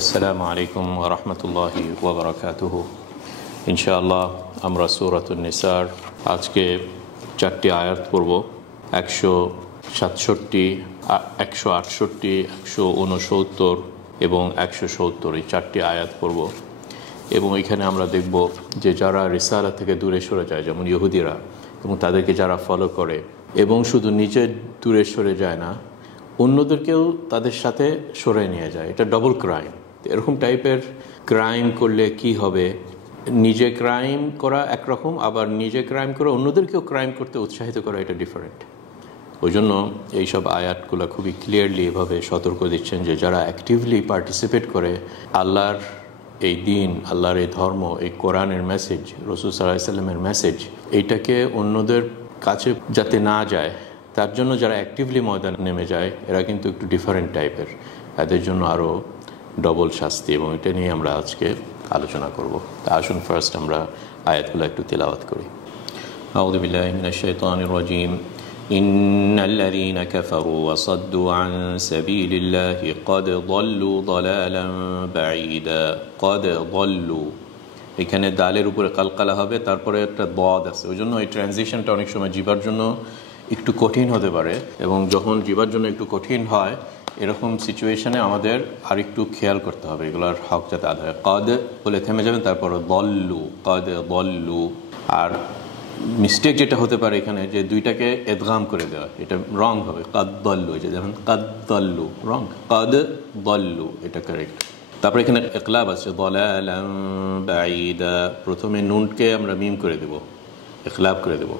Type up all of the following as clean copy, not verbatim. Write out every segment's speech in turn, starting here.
আসসালামু আলাইকুম ওয়া রাহমাতুল্লাহি ওয়া বারাকাতুহু। ইনশাআল্লাহ আমরা সূরাতুন নিসার আজকে 4টি আয়াত পড়ব। 167, 168, 169 এবং 170 এই 4টি আয়াত পড়ব। এবং এখানে আমরা দেখব যে যারা রিসালা থেকে দূরে সরে যায়, যেমন ইহুদিরা, এবং তাদেরকে যারা ফলো করে এবং শুধু নিজে দূরে সরে যায় না, অন্যদেরকেও তাদের সাথে সরে নিয়ে যায়। এটা ডবল ক্রাইম। এরকম টাইপের ক্রাইম করলে কি হবে? নিজে ক্রাইম করা একরকম, আবার নিজে ক্রাইম করে অন্যদেরকেও ক্রাইম করতে উৎসাহিত করা, এটা ডিফারেন্ট। ওই জন্য এইসব আয়াতগুলো খুবই ক্লিয়ারলি এভাবে সতর্ক দিচ্ছেন যে যারা অ্যাক্টিভলি পার্টিসিপেট করে আল্লাহর এই দিন, আল্লাহর এই ধর্ম, এই কোরআনের মেসেজ, রাসূল সাল্লাল্লাহু আলাইহি ওয়াসাল্লামের মেসেজ, এইটাকে অন্যদের কাছে যাতে না যায়, তার জন্য যারা অ্যাক্টিভলি ময়দানে নেমে যায়, এরা কিন্তু একটু ডিফারেন্ট টাইপের। এদের জন্য আরও ডবল শাস্তি, এবং এটা নিয়ে আমরা আজকে আলোচনা করব। তা আসুন ফার্স্ট আমরা আয়াতগুলো একটু তিলাওয়াত করি। আউযু বিল্লাহি মিনাশ শাইতানির রাজীম। ইন্নাল্লাযীনা কাফারু ওয়া সাদ্দু আন সাবিলিল্লাহি ক্বাদ যাল্লু যালালান বাঈদা। ক্বাদ যাল্লু, এখানে দালের উপরে কালকালা হবে, তারপরে একটা দাদ আছে। ওই জন্য এই ট্রানজিশনটা অনেক সময় জিবার জন্য একটু কঠিন হতে পারে, এবং যখন জিবার জন্য একটু কঠিন হয় এরকম সিচুয়েশনে আমাদের আর একটু খেয়াল করতে হবে এগুলোর হক যাতে আদায় হয়। কাদ বলে থেমে যাবেন, তারপর দল্লু, কাদ দল্লু। আর মিস্টেক যেটা হতে পারে এখানে, যে দুইটাকে এদগাম করে দেওয়া, এটা রং হবে। কাদ দল্লু, যে যেমন কাদ দল্লু রং, কাদ দল্লু এটা কারেক্ট। তারপরে এখানে ইকলাব আছে, দালালান বাঈদা। প্রথমে নুনকে আমরা মিম করে দেব, ইকলাব করে দেব,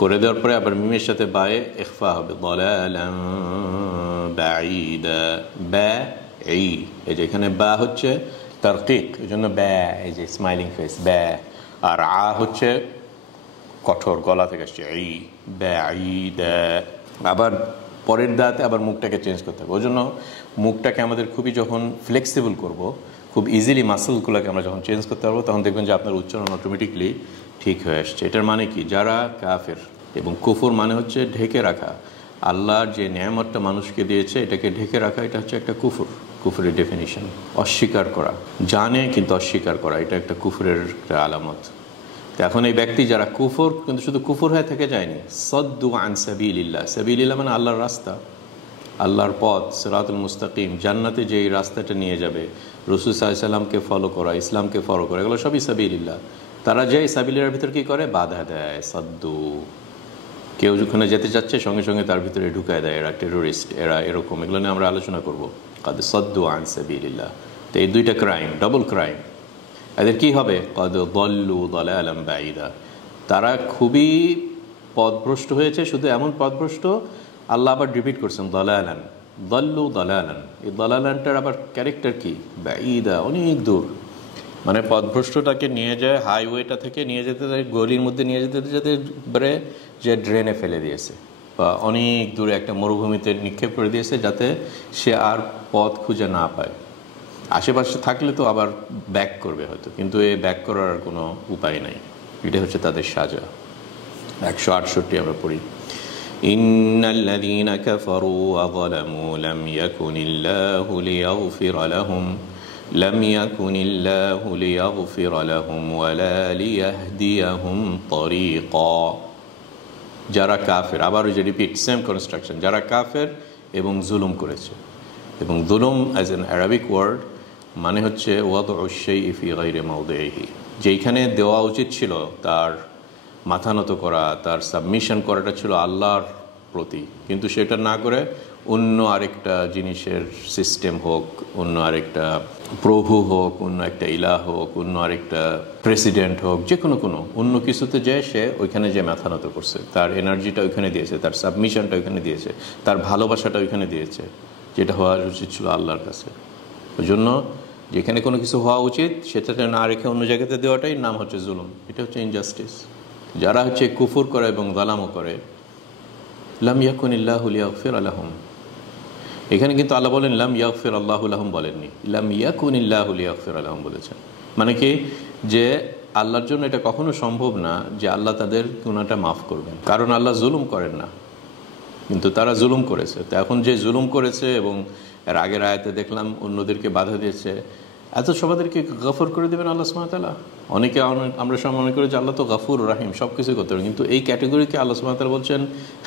করে দেওয়ার পরে আবার মিমের সাথে বায়ে ইখফা হবে, দালালান বাঈদা। বা এই যে এখানে বা হচ্ছে তারকিক, এই জন্য ব্যা, এই যে স্মাইলিং ফেস, ব্যা। আর আ হচ্ছে কঠোর, গলা থেকে আসছে, এই বাঈদা। আবার পরের দাঁতে আবার মুখটাকে চেঞ্জ করতে হবে। ওই জন্য মুখটাকে আমাদের খুবই যখন ফ্লেক্সিবল করব, খুব ইজিলি মাসলগুলোকে আমরা যখন চেঞ্জ করতে পারবো, তখন দেখবেন যে আপনার উচ্চারণ অটোমেটিকলি ঠিক হয়ে আসছে। এটার মানে কি? যারা কাফের, এবং কুফর মানে হচ্ছে ঢেকে রাখা। আল্লাহর যে নেয়ামতটা মানুষকে দিয়েছে এটাকে ঢেকে রাখা, এটা হচ্ছে একটা কুফর। কুফরের ডেফিনিশন অস্বীকার করা, জানে কিন্তু অস্বীকার করা, এটা একটা কুফরের একটা আলামত। তো এখন এই ব্যক্তি যারা কুফর, কিন্তু শুধু কুফর হয়ে থেকে যায়নি, সদ্দু আন সাবিলিল্লাহ। সাবিলিল্লাহ মানে আল্লাহর রাস্তা, আল্লাহর পথ, সিরাতুল মুস্তাকিম, জান্নাতে যে এই রাস্তাটা নিয়ে যাবে, রাসূল সাল্লাল্লাহু আলাইহি ওয়াসাল্লামকে ফলো করা, ইসলামকে ফলো করা, এগুলো সবই সাবিলিল্লাহ। তারা যে সাবিলিল্লাহর ভিতর কী করে? বাধা দেয়, সদ্দু। কেউ যেখানে যেতে চাচ্ছে সঙ্গে সঙ্গে তার ভিতরে ঢুকায় দেয়, এরা টেরোরিস্ট, এরা এরকম। এগুলো নিয়ে আমরা আলোচনা করব। কাদ সদ্দু আন সাবিলিল্লাহ। তো এই দুইটা ক্রাইম, ডবল ক্রাইম। এদের কি হবে? কাদ দল্লু দালালান বাঈদা। তারা খুবই পথভ্রষ্ট হয়েছে। শুধু এমন পথভ্রষ্ট, আল্লাহ আবার রিপিট করছেন, দালালান, দল্লু দালালান। এই দালালানটার আবার ক্যারেক্টার কি? বাঈদা, অনেক দূর। মানে পথভ্রষ্টটাকে নিয়ে যায় হাইওয়েটা থেকে নিয়ে যেতে, গলির মধ্যে নিয়ে যেতে যেতে পারে যে ড্রেনে ফেলে দিয়েছে, বা অনেক দূরে একটা মরুভূমিতে নিক্ষেপ করে দিয়েছে, যাতে সে আর পথ খুঁজে না পায়। আশেপাশে থাকলে তো আবার ব্যাক করবে হয়তো, কিন্তু এ ব্যাক করার কোনো উপায় নাই। এটা হচ্ছে তাদের সাজা। 168 আমরা পড়ি। ইন্নাল্লাযীনা কাফারু ওয়া যালামু লাম ইয়াকুনিল্লাহু লিয়াগফিরা লাহুম لم يكن الله ليغفر لهم ولا ليهديهم طريقا। যারা কাফের, আবার ওই যে রিপিট, সেম কনস্ট্রাকশন, যারা কাফের এবং জুলুম করেছে। এবং জুলুম অ্যাজ অ্যান অ্যারাবিক ওয়ার্ড মানে হচ্ছে ওয়াদউ শাইই ফি গায়রি মাওদিহি, যেইখানে দেওয়া উচিত ছিল তার মাথা নত করা, তার সাবমিশন করাটা ছিল আল্লাহর প্রতি, কিন্তু সেটা না করে অন্য আরেকটা জিনিসের সিস্টেম হোক, অন্য আরেকটা প্রভু হোক, অন্য একটা ইলাহ হোক, অন্য আরেকটা প্রেসিডেন্ট হোক, যে কোনো অন্য কিছুতে যে সে ওইখানে যে মাথা নত করছে, তার এনার্জিটা ওইখানে দিয়েছে, তার সাবমিশনটা ওইখানে দিয়েছে, তার ভালোবাসাটা ওইখানে দিয়েছে, যেটা হওয়া উচিত ছিল আল্লাহর কাছে। ওই জন্য যেখানে কোনো কিছু হওয়া উচিত সেটাতে না রেখে অন্য জায়গাতে দেওয়াটাই নাম হচ্ছে জুলুম। এটা হচ্ছে ইনজাস্টিস। যারা হচ্ছে কুফর করে এবং যালামও করে, লাম ইয়াকুনিল্লাহু লিয়াগফিরা লাহুম। এখানে কিন্তু আল্লাহ বলেন লাম ইয়াগফির আল্লাহু লাহুম বলেননি, লাম ইয়াকুনিল্লাহু লিয়াগফিরা লাহুম বলেছেন। মানে কি, যে আল্লাহর জন্য এটা কখনো সম্ভব না যে আল্লাহ তাদের গুনাহটা মাফ করবেন, কারণ আল্লাহ জুলুম করেন না, কিন্তু তারা জুলুম করেছে। তো এখন যে জুলুম করেছে এবং এর আগের আয়াতে দেখলাম অন্যদেরকে বাধা দিয়েছে, এত সবাদেরকে গফর করে দেবেন আল্লাহ সুবহানাহু ওয়া তাআলা। অনেকে আমরা সব মনে করি যে আল্লাহ তো গফুর রাহিম, সব কিছু করতে পারেন, কিন্তু এই ক্যাটেগরিকে আল্লাহ সুবহানাহু ওয়া তাআলা বলছেন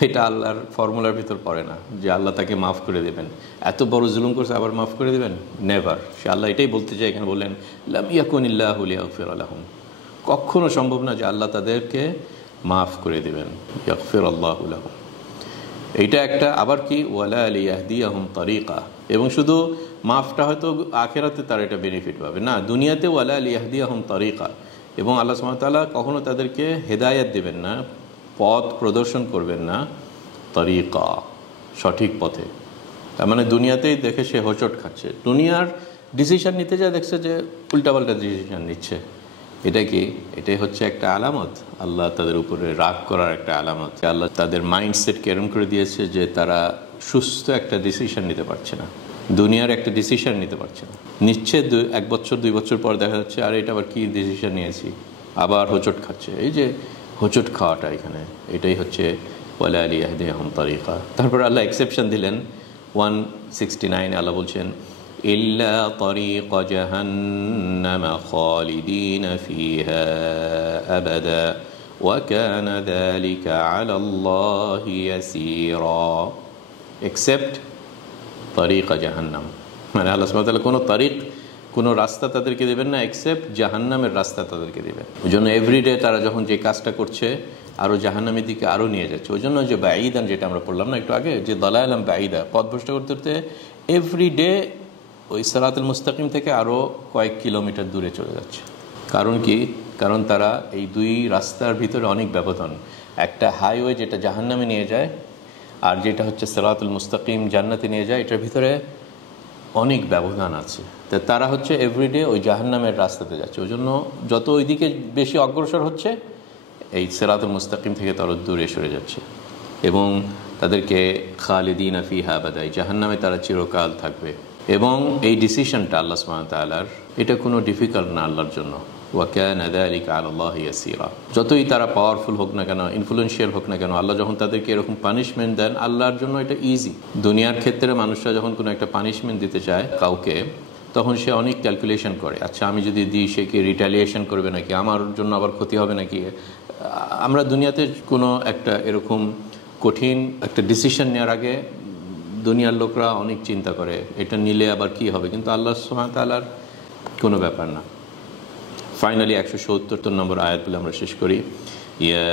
এটা আল্লাহর ফর্মুলার ভিতর পড়ে না যে আল্লাহ তাকে মাফ করে দেবেন। এত বড় জুলুম করছে আবার মাফ করে দেবেন? নেভার। সে আল্লাহ এটাই বলতে চায়, এখানে বললেন লাম ইয়াকুনিল্লাহু লিয়াগফিরা লাহুম, কখনো সম্ভব না যে আল্লাহ তাদেরকে মাফ করে দেবেন। ইয়াগফিরাল্লাহু লাহুম, এইটা একটা। আবার কি ওয়ালা লিয়াহদিয়াহুম তারিকা, এবং শুধু মাফটা হয়তো আখিরাতে তারা এটা বেনিফিট পাবে না, দুনিয়াতে ওয়ালা লিয়াহদিয়াহুম তারিকা, এবং আল্লাহ সুবহানাহু ওয়া তাআলা কখনো তাদেরকে হেদায়েত দেবেন না, পথ প্রদর্শন করবেন না, তরিকা সঠিক পথে। তার মানে দুনিয়াতেই দেখে সে হোঁচট খাচ্ছে, দুনিয়ার ডিসিশন নিতে যায় দেখছে যে উল্টাপাল্টা ডিসিশন নিচ্ছে। এটা কি? এটাই হচ্ছে একটা আলামত, আল্লাহ তাদের উপরে রাগ করার একটা আলামত। আল্লাহ তাদের মাইন্ডসেটকে এরম করে দিয়েছে যে তারা সুস্থ একটা ডিসিশন নিতে পারছে না, দুনিয়ার একটা ডিসিশন নিতে পারছে না। নিচ্ছে 1 বছর 2 বছর পর দেখা যাচ্ছে আর এটা আবার কি ডিসিশন নিয়েছি, আবার হোঁচট খাচ্ছে। এই যে হোঁচট খাওয়াটা এখানে, এটাই হচ্ছে ওয়ালা লিয়াহদিয়াহুম তারিকা। তারপর আল্লাহ এক্সেপশন দিলেন 169, আল্লাহ বলছেন ইল্লা তারিক জাহান্নাম খালিদিন ফিহা আবাদা ওয়া কানা যালিকা আলাল্লাহি ইয়াসীরা। এক্সেপ্ট তারিকা জাহান্নাম, মানে আল্লাহ সুবহানাহু ওয়া তাআলা কোনো তারিক, কোনো রাস্তা তাদেরকে দেবেন না এক্সেপ্ট জাহান্নামের রাস্তা তাদেরকে দেবেন। ওই জন্য এভরিডে তারা যখন যে কাজটা করছে আরও জাহান্নামের দিকে আরও নিয়ে যাচ্ছে। ওই জন্য যে বাঈদান, যেটা আমরা পড়লাম না একটু আগে, যে দালালাম বাঈদা, পথভ্রষ্ট করতে করতে এভরিডে ওই সিরাতুল মুস্তাকিম থেকে আরও কয়েক কিলোমিটার দূরে চলে যাচ্ছে। কারণ কি? কারণ তারা এই দুই রাস্তার ভিতরে অনেক ব্যবধান, একটা হাইওয়ে যেটা জাহান্নামে নিয়ে যায়, আর যেটা হচ্ছে সিরাতুল মুস্তাকিম জান্নাতে নিয়ে যায়, এটার ভিতরে অনেক ব্যবধান আছে। তো তারা হচ্ছে এভরিডে ওই জাহান্নামের রাস্তাতে যাচ্ছে। ওই জন্য যত ওইদিকে বেশি অগ্রসর হচ্ছে, এই সিরাতুল মুস্তাকিম থেকে তারা দূরে সরে যাচ্ছে, এবং তাদেরকে খালিদিন ফিহা আবাদা, জাহান্নামে তারা চিরকাল থাকবে। এবং এই ডিসিশনটা আল্লাহ সুবহানাহু ওয়া তাআলার, এটা কোনো ডিফিকাল্ট না আল্লাহর জন্য। ওয়া কানা যালিকা আলাল্লাহি ইয়াসীরা। যতই তারা পাওয়ারফুল হোক না কেন, ইনফ্লুয়েন্সিয়াল হোক না কেন, আল্লাহ যখন তাদেরকে এরকম পানিশমেন্ট দেন, আল্লাহর জন্য এটা ইজি। দুনিয়ার ক্ষেত্রে মানুষরা যখন কোনো একটা পানিশমেন্ট দিতে চায় কাউকে, তখন সে অনেক ক্যালকুলেশন করে, আচ্ছা আমি যদি দিই সে কি রিটালিয়েশন করবে নাকি, আমার জন্য আবার ক্ষতি হবে নাকি। আমরা দুনিয়াতে কোনো একটা এরকম কঠিন একটা ডিসিশন নেওয়ার আগে দুনিয়ার লোকরা অনেক চিন্তা করে, এটা নিলে আবার কি হবে, কিন্তু আল্লাহ সুবহানাহু ওয়া তাআলার কোনো ব্যাপার না। ফাইনালি 170 নম্বর আয়াত বলে আমরা শেষ করি। ইয়া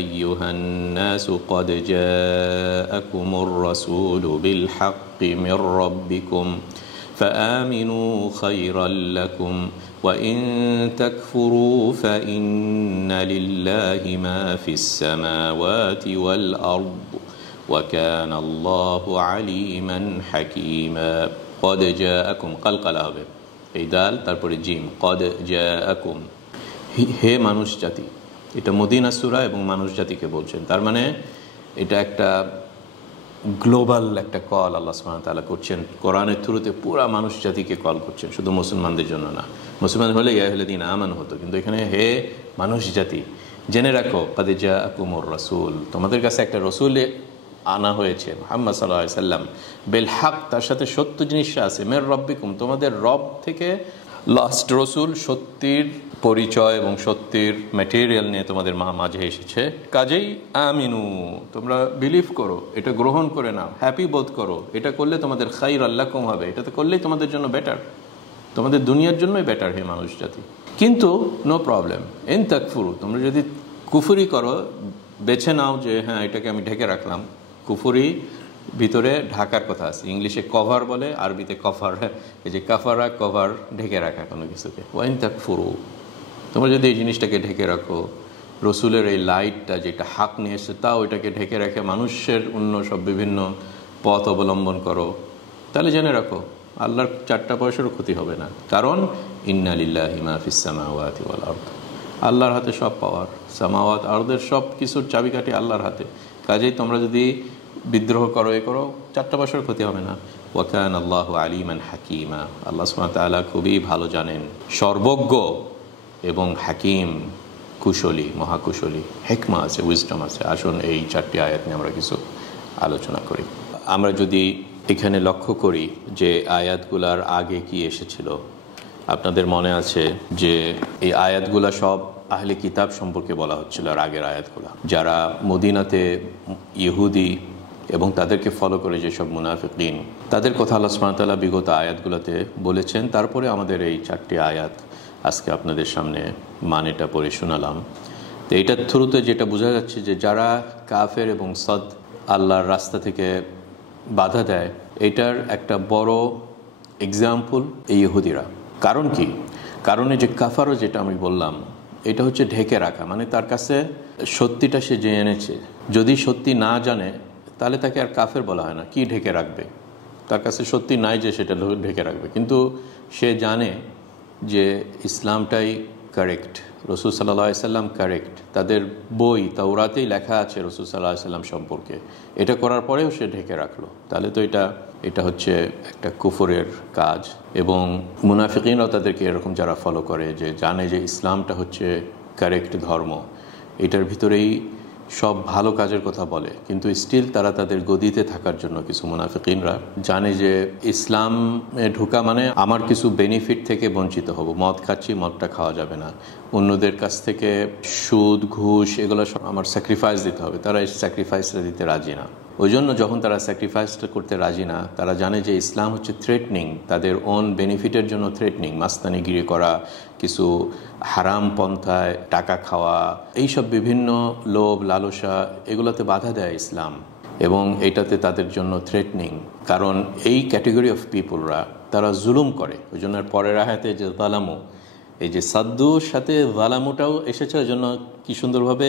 আইয়ুহান নাসু ক্বাদ জাআকুমুর রাসূলু বিল হাক্কি মির রাব্বিকুম ফাআমিনু খায়রাল লাকুম ওয়া ইন তাকফুরু ফাইন্না লিল্লাহি মা ফিস সামাওয়াতি ওয়াল আরদ ওয়া কানা আল্লাহু আলিমান হাকীমা। ক্বাদ জাআকুম, কালকালা হবে এই দাল তারপরে জিম, ক্বাদ জাআকুম, হে মানুষ জাতি। এটা মদিনা সূরা এবং মানুষ জাতিকে বলছেন। তার মানে এটা একটা গ্লোবাল একটা কল আল্লাহ সুবহানাহু ওয়া তাআলা করছেন, কোরআনের থ্রুতে পুরা মানুষ জাতিকে কল করছেন, শুধু মুসলমানদের জন্য না। মুসলমান হলে ইয়া আইয়ুহাল্লাযীনা আমানু হতো, কিন্তু এখানে হে মানুষ জাতি জেনে রাখো ক্বাদ জাআকুমুর রাসূল, তোমাদের কাছে একটা রসুল আনা হয়েছে, মুহাম্মদ সাল্লাল্লাহু আলাইহি সাল্লাম, বিল হক, তার সাথে সত্য জিনিসটা আছে, মির রাব্বিকুম, তোমাদের রব থেকে। লাস্ট রসুল সত্যির পরিচয় এবং সত্যির ম্যাটেরিয়াল নিয়ে তোমাদের মাঝে এসেছে। কাজেই আমিনু, তোমরা বিলিভ করো, এটা গ্রহণ করে নাও, হ্যাপি বোধ করো, এটা করলে তোমাদের খায়রাল লাকুম হবে, এটাতে করলেই তোমাদের জন্য বেটার, তোমাদের দুনিয়ার জন্যই বেটার হে মানুষ জাতি। কিন্তু নো প্রবলেম, ইন তাকফুরু, তোমরা যদি কুফরি করো, বেছে নাও যে হ্যাঁ এটাকে আমি ঢেকে রাখলাম। কুফরি ভিতরে ঢাকার কথা আছে, ইংলিশে কভার বলে, আরবিতে কভার, এই যে কাফারা কভার, ঢেকে রাখা কোনো কিছুকে। ওয়াইন তাকফুরু, তোমরা যদি এই জিনিসটাকে ঢেকে রাখো, রসুলের এই লাইটটা যেটা হাক নিয়ে এসছে তাও এটাকে ঢেকে রেখে মানুষের অন্য সব বিভিন্ন পথ অবলম্বন করো, তাহলে জেনে রাখো আল্লাহর 4টা পয়সারও ক্ষতি হবে না। কারণ ইন্না লিল্লাহি মা ফিস সামাওয়াতি ওয়াল আরদ, আল্লাহর হাতে সব পাওয়ার, সামাওয়াত আরদের সব কিছুর চাবিকাঠি আল্লাহর হাতে। কাজেই তোমরা যদি বিদ্রোহ করো, এ করো, 4টা পয়সার ক্ষতি হবে না। ওয়া কানা আল্লাহু আলিমান হাকিমা, আল্লাহ সুবহানাহু ওয়া তাআলা খুবই ভালো জানেন, সর্বজ্ঞ এবং হাকিম, কুশলী, মহাকুশলী, হিকমা আছে, উইজডম আছে। আসুন এই 4টি আয়াত নিয়ে আমরা কিছু আলোচনা করি। আমরা যদি এখানে লক্ষ্য করি যে আয়াতগুলার আগে কি এসেছিল। আপনাদের মনে আছে যে এই আয়াতগুলা সব আহলে কিতাব সম্পর্কে বলা হচ্ছিল, আর আগের আয়াতগুলা যারা মদিনাতে ইহুদি এবং তাদেরকে ফলো করে যেসব মুনাফিকিন, তাদের কথা আল্লাহ সুবহানাহু ওয়া তাআলা বিগত আয়াতগুলোতে বলেছেন। তারপরে আমাদের এই 4টি আয়াত আজকে আপনাদের সামনে মানেটা পড়ে শোনালাম। তো এইটার থ্রুতে যেটা বোঝা যাচ্ছে যে যারা কাফের এবং সদ আল্লাহর রাস্তা থেকে বাধা দেয়, এটার একটা বড় এক্সাম্পল এই ইহুদিরা। কারণ কি? কারণে যে কাফারও যেটা আমি বললাম, এটা হচ্ছে ঢেকে রাখা, মানে তার কাছে সত্যিটা সে জেনে এনেছে। যদি সত্যি না জানে তাহলে তাকে আর কাফের বলা হয় না, কি ঢেকে রাখবে? তার কাছে সত্যি নাই যে সেটা ঢেকে রাখবে, কিন্তু সে জানে যে ইসলামটাই কারেক্ট, রসুল সাল্লাল্লাহু আলাইহি সাল্লাম কারেক্ট, তাদের বই তাওরাতেই লেখা আছে রসুল সাল্লাল্লাহু আলাইহি সাল্লাম সম্পর্কে। এটা করার পরেও সে ঢেকে রাখলো, তাহলে তো এটা হচ্ছে একটা কুফরের কাজ। এবং মুনাফিকিনরাও তাদেরকে এরকম যারা ফলো করে, যে জানে যে ইসলামটা হচ্ছে কারেক্ট ধর্ম, এটার ভিতরেই সব ভালো কাজের কথা বলে, কিন্তু স্টিল তারা তাদের গদিতে থাকার জন্য কিছু মুনাফিকিনরা জানে যে ইসলামে ঢোকা মানে আমার কিছু বেনিফিট থেকে বঞ্চিত হব। মদ খাচ্ছি, মদটা খাওয়া যাবে না, অন্যদের কাছ থেকে সুদ ঘুষ এগুলো সব আমার স্যাক্রিফাইস দিতে হবে, তারা এই স্যাক্রিফাইসটা দিতে রাজি না। ওই জন্য যখন তারা স্যাক্রিফাইসটা করতে রাজি না, তারা জানে যে ইসলাম হচ্ছে থ্রেটনিং, তাদের ওন বেনিফিটের জন্য থ্রেটনিং, মাস্তানিগিরি করা, কিছু হারাম পন্থায় টাকা খাওয়া, এইসব বিভিন্ন লোভ লালসা, এগুলোতে বাধা দেয় ইসলাম, এবং এটাতে তাদের জন্য থ্রেটনিং। কারণ এই ক্যাটেগরি অফ পিপলরা তারা জুলুম করে। ওই জন্য পরের আয়াতে যে জালামু, এই যে সাদ্দুর সাথে জালামুটাও এসেছে, ওই জন্য কি সুন্দরভাবে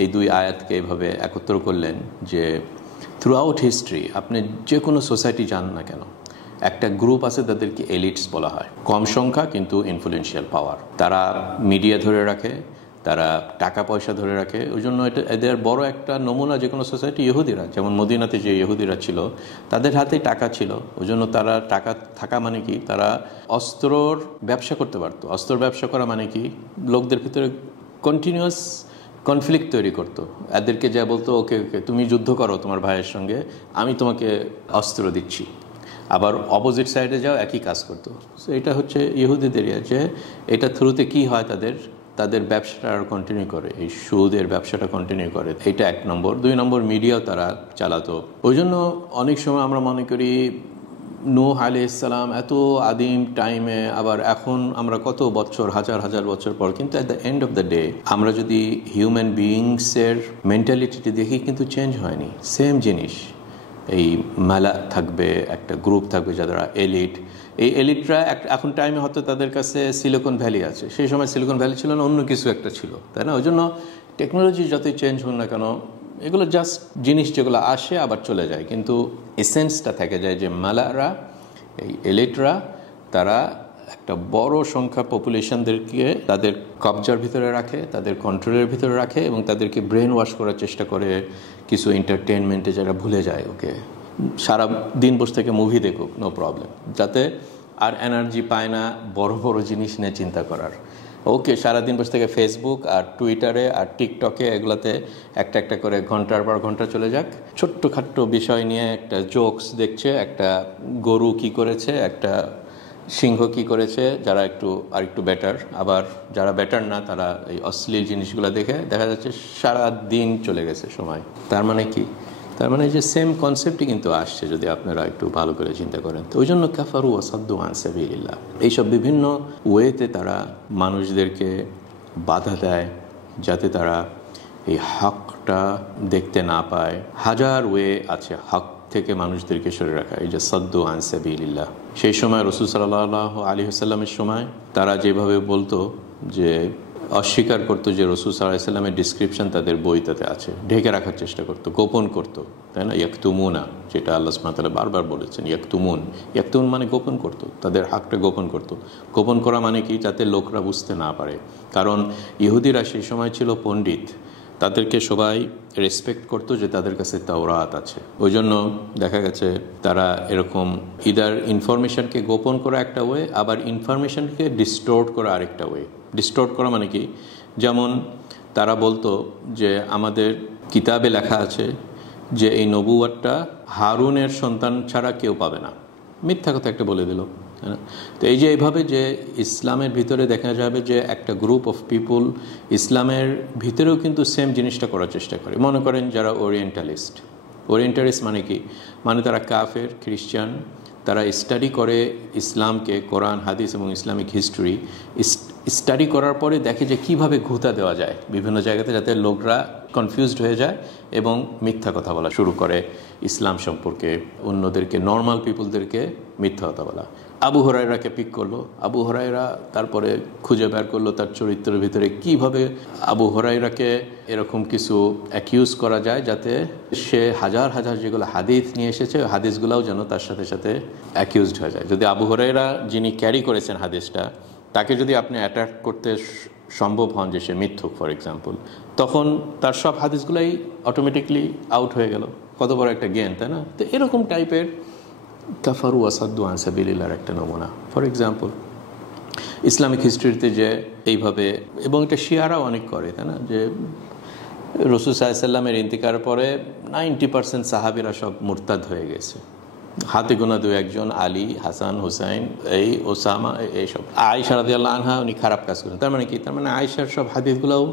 এই দুই আয়াতকে এইভাবে একত্র করলেন যে থ্রু আউট হিস্ট্রি আপনি যে কোনো সোসাইটি যান না কেন, একটা গ্রুপ আছে তাদেরকে এলিটস বলা হয়, কম সংখ্যা কিন্তু ইনফ্লুয়েন্সিয়াল পাওয়ার, তারা মিডিয়া ধরে রাখে, তারা টাকা পয়সা ধরে রাখে। ওই জন্য এটা এদের বড় একটা নমুনা যে কোনো সোসাইটি ইহুদিরা, যেমন মদিনাতে যে ইহুদিরা ছিল তাদের হাতেই টাকা ছিল। ওই জন্য তারা টাকা থাকা মানে কি, তারা অস্ত্রর ব্যবসা করতে পারতো। অস্ত্র ব্যবসা করা মানে কি, লোকদের ভিতরে কন্টিনিউয়াস কনফ্লিক্ট তৈরি করতো। এদেরকে যা বলতো, ওকে ওকে তুমি যুদ্ধ করো তোমার ভাইয়ের সঙ্গে, আমি তোমাকে অস্ত্র দিচ্ছি। আবার অপোজিট সাইডে যাও, একই কাজ করতো। সো এটা হচ্ছে ইহুদিদের যে এটা থ্রুতে কি হয়, তাদের ব্যবসাটা আর কন্টিনিউ করে, এই সুদের ব্যবসাটা কন্টিনিউ করে। এটা 1 নম্বর। 2 নম্বর, মিডিয়াও তারা চালাতো। ওই জন্য অনেক সময় আমরা মনে করি নূহ আলাইহিস সালাম এত আদিম টাইমে, আবার এখন আমরা কত বছর, হাজার হাজার বছর পর, কিন্তু at the end of the day আমরা যদি হিউম্যান বিইংসের মেন্টালিটিটি দেখি, কিন্তু চেঞ্জ হয়নি, সেম জিনিস। এই মেলা থাকবে, একটা গ্রুপ থাকবে যারা এলিট। এই এলিটরা এখন টাইমে হয়তো তাদের কাছে সিলিকন ভ্যালি আছে, সেই সময় সিলিকন ভ্যালি ছিল না, অন্য কিছু একটা ছিল, তাই না? ওই জন্য টেকনোলজি যতই চেঞ্জ হোক না কেন, এগুলো জাস্ট জিনিস যেগুলো আসে আবার চলে যায়, কিন্তু এসেন্সটা থেকে যায় যে মালারা, এই এলিটরা, তারা একটা বড় সংখ্যা পপুলেশনদেরকে তাদের কবজার ভিতরে রাখে, তাদের কন্ট্রোলের ভিতরে রাখে, এবং তাদেরকে ব্রেন ওয়াশ করার চেষ্টা করে। কিছু এন্টারটেনমেন্টে যারা ভুলে যায়, ওকে সারা দিন বসে থেকে মুভি দেখুক, নো প্রবলেম, যাতে আর এনার্জি পায় না বড় বড় জিনিস নিয়ে চিন্তা করার। ওকে সারাদিন বসে থেকে ফেসবুক আর টুইটারে আর টিকটকে এগুলোতে একটা একটা করে ঘন্টার পর ঘন্টা চলে যাক, ছোট্টখাট্ট বিষয় নিয়ে একটা জোকস দেখছে, একটা গরু কি করেছে, একটা সিংহ কি করেছে, যারা একটু বেটার, আবার যারা বেটার না তারা এই অশ্লীল জিনিসগুলো দেখে দেখা যাচ্ছে সারা দিন চলে গেছে সময়। তার মানে কি? তার মানে যে সেম কনসেপ্টই কিন্তু আসছে, যদি আপনারা একটু ভালো করে চিন্তা করেন। তো ওই জন্য কাফারু ওয়া সাদ্দু আন সাবিলিল্লাহ, এইসব বিভিন্ন ওয়েতে তারা মানুষদেরকে বাধা দেয় যাতে তারা এই হকটা দেখতে না পায়। হাজার ওয়ে আছে হক থেকে মানুষদেরকে সরে রাখা, এই যে সাদ্দু আন সাবিলিল্লাহ। সেই সময় রাসূল সাল্লাল্লাহু আলাইহি ওয়াসাল্লামের সময় তারা যেভাবে বলতো, যে অস্বীকার করতো যে রাসূল সাল্লাল্লাহু আলাইহি ওয়াসাল্লামের ডিসক্রিপশন তাদের বইটাতে আছে, ঢেকে রাখার চেষ্টা করতো, গোপন করতো, তাই না? ইয়াকতুমুনা, যেটা আল্লাহ সুবহানাহু ওয়া তাআলা বারবার বলেছেন, ইয়াকতুমুন মানে গোপন করতো, তাদের হকটা গোপন করতো। গোপন করা মানে কি? যাতে লোকরা বুঝতে না পারে। কারণ ইহুদিরা সেই সময় ছিল পণ্ডিত, তাদেরকে সবাই রেসপেক্ট করতো যে তাদের কাছে তাওরাত আছে। ওই জন্য দেখা গেছে তারা এরকম ইদার ইনফরমেশনকে গোপন করা একটা ওয়ে, আবার ইনফরমেশনকে ডিস্টোর্ট করা আরেকটা ওয়ে। ডিস্টোর্ট করা মানে কি? যেমন তারা বলতো যে আমাদের কিতাবে লেখা আছে যে এই নবুয়তটা হারুনের সন্তান ছাড়া কেউ পাবে না, মিথ্যা কথা একটা বলে দিল। তো এই যে এইভাবে যে ইসলামের ভিতরে দেখা যাবে যে একটা গ্রুপ অফ পিপুল ইসলামের ভিতরেও কিন্তু সেম জিনিসটা করার চেষ্টা করে। মনে করেন যারা ওরিয়েন্টালিস্ট মানে কি, মানে তারা কাফের খ্রিস্টান, তারা স্টাডি করে ইসলামকে, কোরআন হাদিস এবং ইসলামিক হিস্ট্রি স্টাডি করার পরে দেখে যে কিভাবে ঘুঁতা দেওয়া যায় বিভিন্ন জায়গাতে, যাতে লোকরা কনফিউজড হয়ে যায় এবং মিথ্যা কথা বলা শুরু করে ইসলাম সম্পর্কে, অন্যদেরকে, নর্মাল পিপুলদেরকে মিথ্যা কথা বলা। আবু হুরায়রাকে পিক করলো, আবু হুরায়রা তারপরে খুঁজে বের করলো তার চরিত্রের ভিতরে কিভাবে আবু হুরায়রাকে এরকম কিছু অ্যাকিউজ করা যায় যাতে সে হাজার হাজার যেগুলো হাদিস নিয়ে এসেছে ওই হাদিসগুলোও যেন তার সাথে সাথে অ্যাকিউজড হয়ে যায়। যদি আবু হুরায়রা যিনি ক্যারি করেছেন হাদিসটা, তাকে যদি আপনি অ্যাটাক করতে সম্ভব হন যে সে মিথ্যুক ফর এক্সাম্পল, তখন তার সব হাদিসগুলাই অটোমেটিকলি আউট হয়ে গেল। কত বড় একটা জ্ঞান, তাই না? তো এরকম টাইপের কাফারু ওয়াসাদ্দু আন সাবিলিল্লাহর একটা নমুনা। ফর এক্সাম্পল ইসলামিক হিস্ট্রিতে যে এইভাবে, এবং এটা শিয়ারাও অনেক করে, তাই না, যে রাসূল সাল্লাল্লাহু আলাইহি ওয়াসাল্লামের ইন্তিকারের পরে 90% সাহাবীরা সব মুরতাদ হয়ে গেছে, হাতে গোনা দু একজন, আলী, হাসান, হুসাইন, এই ওসামা, এইসব। আয়েশা রাদিয়াল্লাহু আনহা উনি খারাপ কাজ করেন, তার মানে কি, তার মানে আয়েশার সব হাদিসগুলোও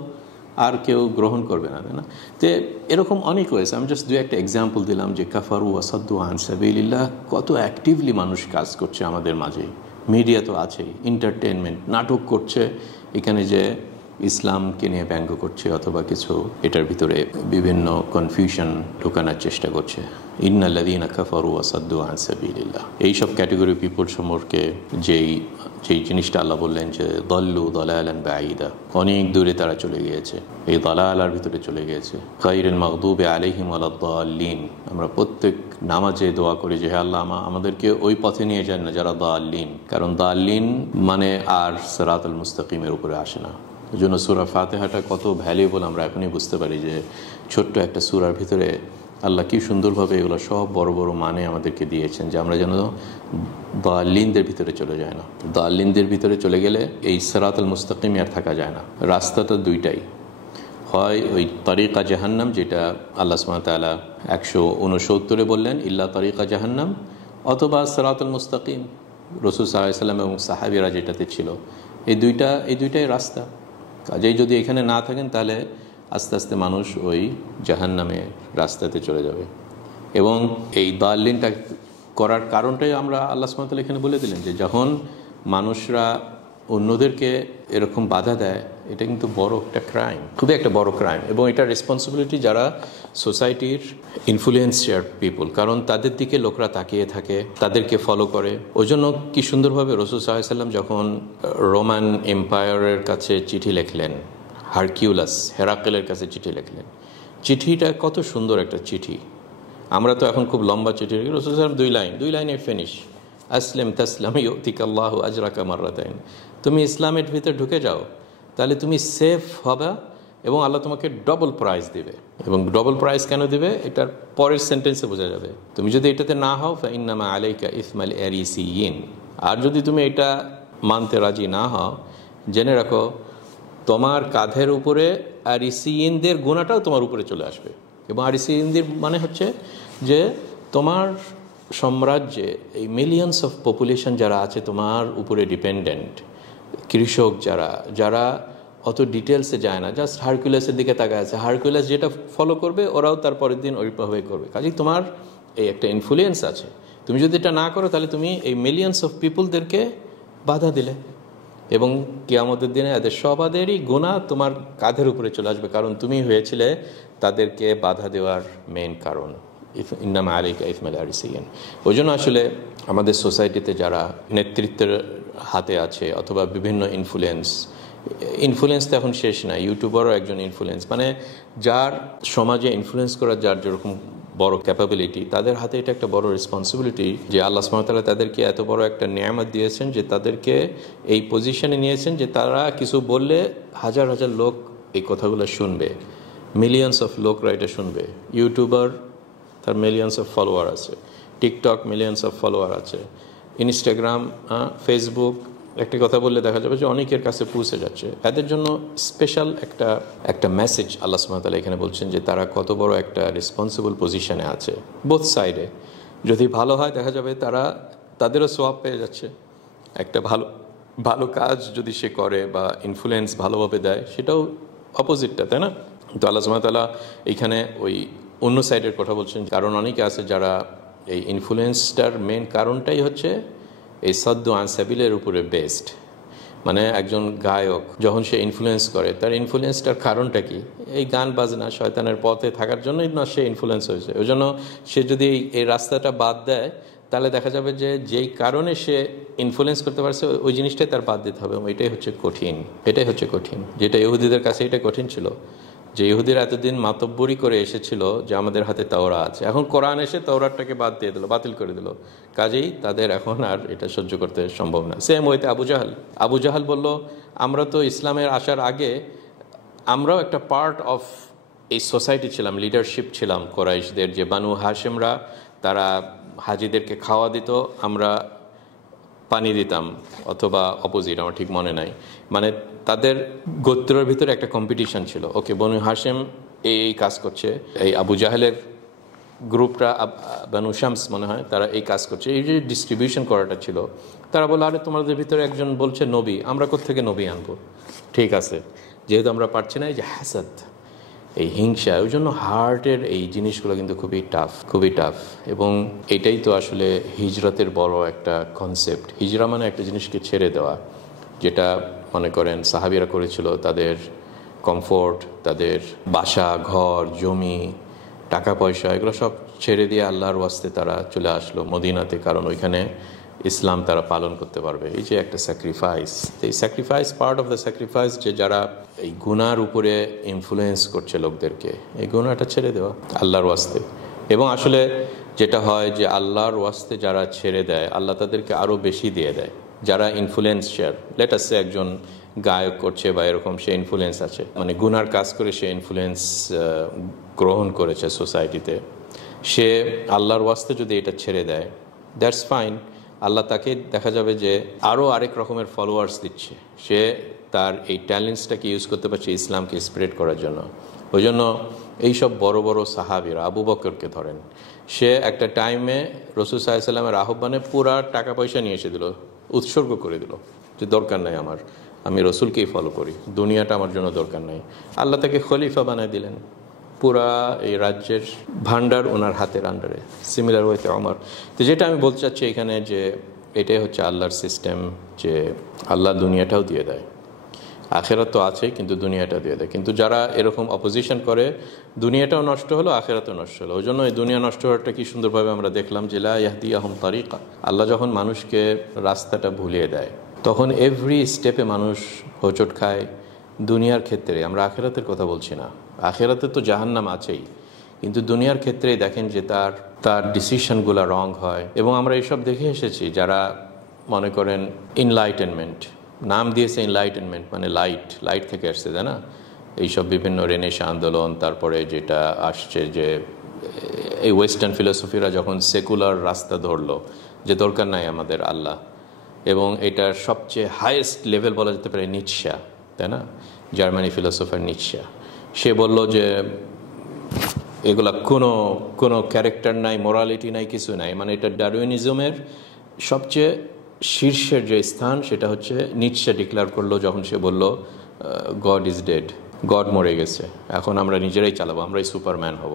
আর কেউ গ্রহণ করবে না, তাই না? তো এরকম অনেক হয়েছে। আমি জাস্ট দু একটা এক্সাম্পল দিলাম যে কাফারু ওয়াসাদ্দু আন সাবিলিল্লাহ কত অ্যাক্টিভলি মানুষ কাজ করছে আমাদের মাঝে। মিডিয়া তো আছেই, এন্টারটেনমেন্ট, নাটক করছে এখানে, যে ইসলামকে নিয়ে ব্যঙ্গ করছে অথবা কিছু এটার ভিতরে বিভিন্ন কনফিউশন ঢোকানোর চেষ্টা করছে। ইন্নাল্লাযীনা কাফারু ওয়াসাদ্দু আন সাবিলিল্লাহ, এইসব ক্যাটেগরি পিপল সম্পর্কে যেই জিনিসটা আল্লাহ বললেন যে দল্লু দলালান বাঈদা, অনেক দূরে তারা চলে গিয়েছে, এই দলালার ভিতরে চলে গিয়েছে। গায়রিল মাগদুবি আলাইহিম ওয়ালাদ-দাল্লিন, আমরা প্রত্যেক নামাজে দোয়া করি যে হে আল্লাহ আমাদেরকে ওই পথে নিয়ে যান না যারা দাল্লিন, কারণ দাল্লিন মানে আর সিরাতুল মুস্তাকিমের উপরে আসে না। এই জন্য সূরা ফাতিহাটা কত ভ্যালুয়েবল আমরা এখনই বুঝতে পারি, যে ছোট্ট একটা সূরার ভিতরে আল্লাহ কি সুন্দরভাবে এগুলো সব বড় বড় মানে আমাদেরকে দিয়েছেন, যে আমরা যেন দাল্লিনদের ভিতরে চলে যায় না। দাল্লিনদের ভিতরে চলে গেলে এই সিরাতুল মুস্তাকিমে আর থাকা যায় না। রাস্তাটা দুইটাই, হয় ওই তরিকা জাহান্নাম, যেটা আল্লাহ সুবহানাহু ওয়া তাআলা 169 বললেন ইল্লা তরিকা জাহান্নাম, অথবা সিরাতুল মুস্তাকিম রাসূল সাল্লাল্লাহু আলাইহি ওয়াসাল্লাম এবং সাহাবীরা যেটাতে ছিল। এই দুইটাই রাস্তা। কাজেই যদি এখানে না থাকেন তাহলে আস্তে আস্তে মানুষ ওই জাহান্নামের রাস্তাতে চলে যাবে। এবং এই দাল্লিনটা করার কারণটাই আমরা আল্লাহ সুবহানাহু ওয়া তাআলা এখানে বলে দিলেন, যে যখন মানুষরা অন্যদেরকে এরকম বাধা দেয়, এটা কিন্তু বড় একটা ক্রাইম, খুবই একটা বড় ক্রাইম। এবং এটা রেসপন্সিবিলিটি যারা সোসাইটির ইনফ্লুয়েন্সিয়ার পিপল, কারণ তাদের দিকে লোকরা তাকিয়ে থাকে, তাদেরকে ফলো করে। ওই জন্য কি সুন্দরভাবে রাসূল সাল্লাল্লাহু আলাইহি ওয়াসাল্লাম যখন রোমান এম্পায়ারের কাছে চিঠি লিখলেন, হারকিউলাস হেরাক্লের কাছে চিঠি লিখলেন, চিঠিটা কত সুন্দর একটা চিঠি। আমরা তো এখন খুব লম্বা চিঠি, রাসূল সাল্লাল্লাহু আলাইহি ওয়াসাল্লাম 2 লাইনে ফিনিশ, আসলিম তাসলাম ইউতিকাল্লাহু আজরাকা মাররাতাইন, তুমি ইসলামের ভিতরে ঢুকে যাও তাহলে তুমি সেফ হবে এবং আল্লাহ তোমাকে ডবল প্রাইজ দিবে। এবং ডবল প্রাইজ কেন দিবে এটার পরের সেন্টেন্সে বোঝা যাবে। তুমি যদি এটাতে না হও ফাইন্নামা আলাইকা ইসমাল আরিসিয়িন, আর যদি তুমি এটা মানতে রাজি না হও, জেনে রাখো তোমার কাঁধের উপরে আরিসিয়িনদের গুনাহটাও তোমার উপরে চলে আসবে। এবং আরিসিয়িনদের মানে হচ্ছে যে তোমার সাম্রাজ্যে এই মিলিয়নস অফ পপুলেশন যারা আছে তোমার উপরে ডিপেন্ডেন্ট, কৃষক যারা অত ডিটেলসে যায় না, জাস্ট হারকুলাসের দিকে তাকায় আছে, হারকুলাস যেটা ফলো করবে ওরাও তার পরের দিন ওইভাবে করবে। কাজেই তোমার এই একটা ইনফ্লুয়েন্স আছে, তুমি যদি এটা না করো তাহলে তুমি এই মিলিয়নস অফ পিপুলদেরকে বাধা দিলে, এবং কিয়ামতের দিনে এদের সবাদেরই গুনাহ তোমার কাঁধের উপরে চলে আসবে, কারণ তুমি হয়েছিলে তাদেরকে বাধা দেওয়ার মেইন কারণ। ইন্নামা আলাইকা ইসমাল আরিসিয়িন। ওই জন্য আসলে আমাদের সোসাইটিতে যারা নেতৃত্বের হাতে আছে অথবা বিভিন্ন ইনফ্লুয়েন্স তো এখন শেষ না, ইউটিউবারও একজন ইনফ্লুয়েন্স, মানে যার সমাজে ইনফ্লুয়েন্স করার যার যেরকম বড় ক্যাপাবিলিটি, তাদের হাতে এটা একটা বড় রেসপন্সিবিলিটি, যে আল্লাহ সুবহানাহু ওয়া তাআলা তাদেরকে এত বড় একটা নিয়ামত দিয়েছেন, যে তাদেরকে এই পজিশনে নিয়েছেন যে তারা কিছু বললে হাজার হাজার লোক এই কথাগুলো শুনবে, মিলিয়নস অফ লোকরা এটা শুনবে। ইউটিউবার তার মিলিয়নস অফ ফলোয়ার আছে, টিকটক মিলিয়নস অফ ফলোয়ার আছে, ইনস্টাগ্রাম, ফেসবুক একটি কথা বললে দেখা যাবে যে অনেকের কাছে পৌঁছে যাচ্ছে। এদের জন্য স্পেশাল একটা মেসেজ আল্লাহ সুবহানাহু ওয়া তাআলা এখানে বলছেন যে তারা কত বড় একটা রেসপন্সিবল পজিশনে আছে বোথ সাইডে। যদি ভালো হয় দেখা যাবে তাদেরও সোয়াব পেয়ে যাচ্ছে। একটা ভালো ভালো কাজ যদি সে করে বা ইনফ্লুয়েন্স ভালোভাবে দেয়, সেটাও অপোজিটটা, তাই না? তো আল্লাহ সুবহানাহু ওয়া তাআলা এইখানে ওই অন্য সাইডের কথা বলছেন, কারণ অনেকে আছে যারা এই ইনফ্লুয়েন্সটার মেন কারণটাই হচ্ছে এই সাদ্দু আন সাবিলের উপরে বেসড। মানে একজন গায়ক যখন সে ইনফ্লুয়েন্স করে, তার ইনফ্লুয়েন্সটার কারণটা কি? এই গান বাজনা শয়তানের পথে থাকার জন্যই না সে ইনফ্লুয়েন্স হয়েছে। ওই জন্য সে যদি এই রাস্তাটা বাদ দেয়, তাহলে দেখা যাবে যে যেই কারণে সে ইনফ্লুয়েন্স করতে পারছে ওই জিনিসটাই তার বাদ দিতে হবে। এটাই হচ্ছে কঠিন, যেটা ইহুদিদের কাছে এটা কঠিন ছিল, যে ইহুদিরা এতদিন মাতব্বরি করে এসেছিল যে আমাদের হাতে তাওরা আছে, এখন কোরআন এসে তাওরাতটাকে বাদ দিয়ে দিল, বাতিল করে দিল। কাজেই তাদের এখন আর এটা সহ্য করতে সম্ভব না। সেম ওইতে আবু জাহাল বলল, আমরা তো ইসলামের আসার আগে আমরাও একটা পার্ট অফ এই সোসাইটি ছিলাম, লিডারশিপ ছিলাম কোরাইশদের, যে বানু হাশেমরা তারা হাজিদেরকে খাওয়া দিত, আমরা পানি দিতাম, অথবা অপোজিট, আমার ঠিক মনে নাই। মানে তাদের গোত্রের ভিতরে একটা কম্পিটিশন ছিল। ওকে, বনু হাশেম এই কাজ করছে, এই আবু জাহেলের গ্রুপটা বানু শামস মনে হয়, তারা এই কাজ করছে, এই যে ডিস্ট্রিবিউশন করাটা ছিল। তারা বলে, আরে তোমাদের ভিতরে একজন বলছে নবী, আমরা কোত্থেকে নবী আনবো? ঠিক আছে, যেহেতু আমরা পারছি না, এই যে হাসাদ, এই হিংসা, ওই জন্য হার্টের এই জিনিসগুলো কিন্তু খুবই টাফ। এবং এটাই তো আসলে হিজরতের বড় একটা কনসেপ্ট। হিজরা মানে একটা জিনিসকে ছেড়ে দেওয়া, যেটা মনে করেন সাহাবীরা করেছিল। তাদের কমফোর্ট, তাদের বাসা, ঘর, জমি, টাকা পয়সা, এগুলো সব ছেড়ে দিয়ে আল্লাহর ওয়াস্তে তারা চলে আসলো মদিনাতে, কারণ ওইখানে ইসলাম তারা পালন করতে পারবে। এই যে একটা স্যাক্রিফাইস, এই sacrifice, part of the sacrifice, যে যারা এই গুনার উপরে ইনফ্লুয়েন্স করছে লোকদেরকে, এই গুনাটা ছেড়ে দেওয়া আল্লাহর ওয়াস্তে। এবং আসলে যেটা হয় যে আল্লাহর ওয়াস্তে যারা ছেড়ে দেয়, আল্লাহ তাদেরকে আরও বেশি দিয়ে দেয়। যারা ইনফ্লুয়েন্সার, লেট আস সে একজন গায়ক করছে বা এরকম, সে ইনফ্লুয়েন্স আছে, মানে গুনার কাজ করে সে ইনফ্লুয়েন্স গ্রহণ করেছে সোসাইটিতে, সে আল্লাহর ওয়াস্তে যদি এটা ছেড়ে দেয়, দ্যাটস ফাইন। আল্লাহ তাকে দেখা যাবে যে আরও আরেক রকমের ফলোয়ার্স দিচ্ছে, সে তার এই ট্যালেন্টসটাকে ইউজ করতে পারছে ইসলামকে স্প্রেড করার জন্য। ওই জন্য এইসব বড় বড় সাহাবীরা, আবু বকরকে ধরেন, সে একটা টাইমে রাসূল সাল্লাল্লাহু আলাইহি ওয়াসাল্লামের আহ্বানে পুরা টাকা পয়সা নিয়ে এসে দিল, উৎসর্গ করে দিল, যে দরকার নাই আমার, আমি রসুলকেই ফলো করি, দুনিয়াটা আমার জন্য দরকার নাই। আল্লাহ তাকে খলিফা বানায় দিলেন, পুরা এই রাজ্যের ভান্ডার ওনার হাতের আন্ডারে। সিমিলার ওয়েতে আমার, তো যেটা আমি বলতে চাচ্ছি এখানে, যে এটাই হচ্ছে আল্লাহর সিস্টেম, যে আল্লাহ দুনিয়াটাও দিয়ে দেয়, আখেরাত তো আছে কিন্তু দুনিয়াটা দিয়ে দেয়। কিন্তু যারা এরকম অপোজিশন করে, দুনিয়াটাও নষ্ট হলো, আখেরাতও নষ্ট হলো। ওই জন্য এই দুনিয়া নষ্ট হওয়াটা কি সুন্দরভাবে আমরা দেখলাম, যে লা ইয়াহদিয়াহুম তারিকা, আল্লাহ যখন মানুষকে রাস্তাটা ভুলিয়ে দেয়, তখন এভরি স্টেপে মানুষ হোঁচট খায়। দুনিয়ার ক্ষেত্রে, আমরা আখেরাতের কথা বলছি না, আখেরাতে তো জাহান্নাম আছেই, কিন্তু দুনিয়ার ক্ষেত্রেই দেখেন যে তার ডিসিশনগুলো রং হয়। এবং আমরা এইসব দেখে এসেছি, যারা মনে করেন ইনলাইটেনমেন্ট, নাম দিয়েছে ইনলাইটেনমেন্ট, মানে লাইট থেকে আসছে, তাই না? এইসব বিভিন্ন রেনেসাঁ আন্দোলন, তারপরে যেটা আসছে যে এই ওয়েস্টার্ন ফিলোসফিরা যখন সেকুলার রাস্তা ধরলো, যে দরকার নাই আমাদের আল্লাহ, এবং এটার সবচেয়ে হাইয়েস্ট লেভেল বলা যেতে পারে নিৎসা, তাই না? জার্মানি ফিলোসফার নিৎসা, সে বলল যে এগুলা কোনো ক্যারেক্টার নাই, মোরালিটি নাই, কিছু নাই। মানে এটা ডারউইনিজমের সবচেয়ে শীর্ষের যে স্থান, সেটা হচ্ছে নিৎসা ডিক্লেয়ার করলো যখন সে বলল গড ইজ ডেড, গড মরে গেছে, এখন আমরা নিজেরাই চালাবো, আমরাই সুপারম্যান হব।